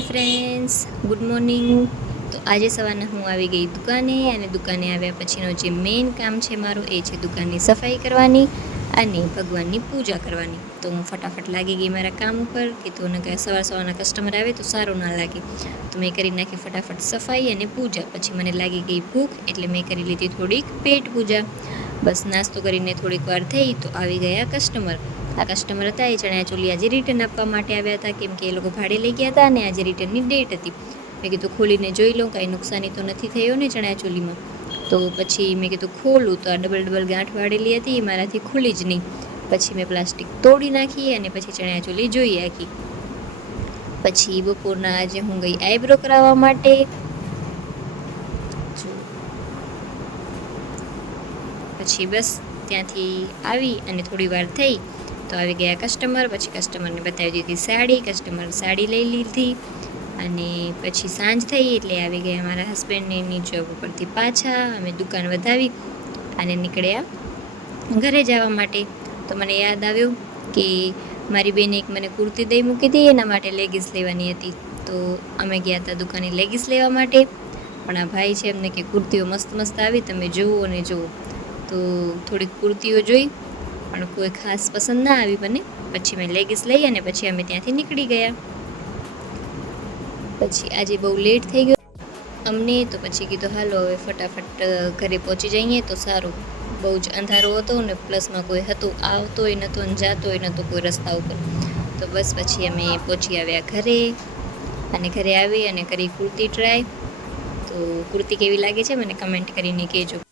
Hi friends, good morning. તો આજે સવારના હું આવી ગઈ દુકાને, અને દુકાને આવ્યા પછીનો જે મેઇન કામ છે મારું એ છે દુકાનની સફાઈ કરવાની અને ભગવાનની પૂજા કરવાની. તો હું ફટાફટ લાગી ગઈ મારા કામ ઉપર કે તો સવારના કસ્ટમર આવે તો સારું ના લાગે. તો મેં કરી નાખી ફટાફટ સફાઈ અને પૂજા. પછી મને લાગી ગઈ ભૂખ એટલે મેં કરી લીધી થોડીક પેટ પૂજા. બસ નાસ્તો કરીને થોડીક વાર થઈ તો આવી ગયા કસ્ટમર. આ કસ્ટમર હતા એ ચણિયાચોલી આજે રિટર્ન આપવા માટે આવ્યા હતા, કેમ કે એ લોકો ભાડે લઈ ગયા હતા અને આજે રિટર્નની ડેટ હતી. મેં કીધું ખોલીને જોઈ લઉં, કાંઈ નુકસાની તો નથી થયો ને ચણિયાચોલીમાં. તો પછી મેં કીધું ખોલું તો આ ડબલ ગાંઠ વાળેલી હતી, એ મારાથી ખુલી જ નહીં. પછી મેં પ્લાસ્ટિક તોડી નાખી અને પછી ચણિયાચોલી જોઈ આખી. પછી બપોરના આજે હું ગઈ આઈબ્રો કરાવવા માટે. પછી બસ ત્યાંથી આવી અને થોડી વાર થઈ તો આવી ગયા કસ્ટમર. પછી કસ્ટમરને બતાવી દીધી સાડી, કસ્ટમર સાડી લઈ લીધી. અને પછી સાંજ થઈ એટલે આવી ગયા મારા હસબન્ડને એની જોબ ઉપરથી પાછા. અમે દુકાન વધાવી અને નીકળ્યા ઘરે જવા માટે. તો મને યાદ આવ્યું કે મારી બેને એક મને કુર્તી દઈ મૂકી હતી, એના માટે લેગીસ લેવાની હતી. તો અમે ગયા હતા દુકાને લેગીસ લેવા માટે. પણ આ ભાઈ છે એમને કે કુર્તીઓ મસ્ત મસ્ત આવી, તમે જુઓ અને જુઓ. તો થોડીક કુર્તીઓ જોઈ પણ કોઈ ખાસ પસંદ ના આવી મને. પછી મેં લેગીસ લઈ અને પછી અમે ત્યાંથી નીકળી ગયા. પછી આજે બહુ લેટ થઈ ગયો અમને, તો પછી કીધું હાલો હવે ફટાફટ ઘરે પહોંચી જઈએ તો સારું. બહુ જ અંધારો હતો ને પ્લસમાં કોઈ હતું આવતોય નહોતો અને જાતોય નહોતો કોઈ રસ્તા ઉપર. તો બસ પછી અમે પહોંચી આવ્યા ઘરે. અને ઘરે આવી અને કરી કુર્તી ટ્રાય. તો કુર્તી કેવી લાગે છે મને કમેન્ટ કરીને કહેજો.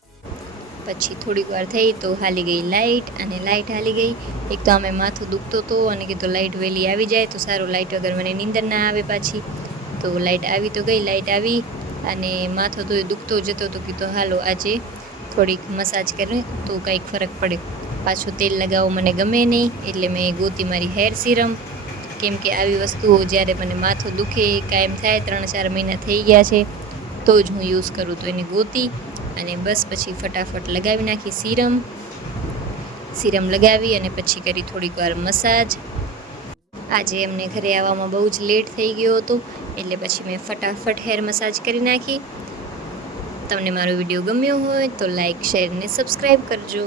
પછી થોડીક વાર થઈ તો હાલી ગઈ લાઇટ, અને લાઇટ હાલી ગઈ. એક તો અમે માથું દુખતો હતો અને કીધું લાઇટ વહેલી આવી જાય તો સારું, લાઇટ વગર મને નીંદર ના આવે પાછી. તો લાઇટ આવી તો ગઈ, લાઇટ આવી અને માથો તો દુખતો જતો તો કીધું હાલો આજે થોડીક મસાજ કરી તો કંઈક ફરક પડે. પાછું તેલ લગાવવું મને ગમે નહીં એટલે મેં ગોતી મારી હેર સિરમ. કેમ કે આવી વસ્તુઓ જ્યારે મને માથું દુખે કાયમ થાય, 3-4 મહિના થઈ ગયા છે તો જ હું યુઝ કરું. તો એને ગોતી અને બસ પછી ફટાફટ લગાવી નાખી સિરમ લગાવી અને પછી કરી થોડીક વાર મસાજ. આજે એમને ઘરે આવવામાં બહુ જ લેટ થઈ ગયો હતો એટલે પછી મેં ફટાફટ હેર મસાજ કરી નાખી. તમને મારો વિડીયો ગમ્યો હોય તો લાઈક, શેર ને સબસ્ક્રાઈબ કરજો.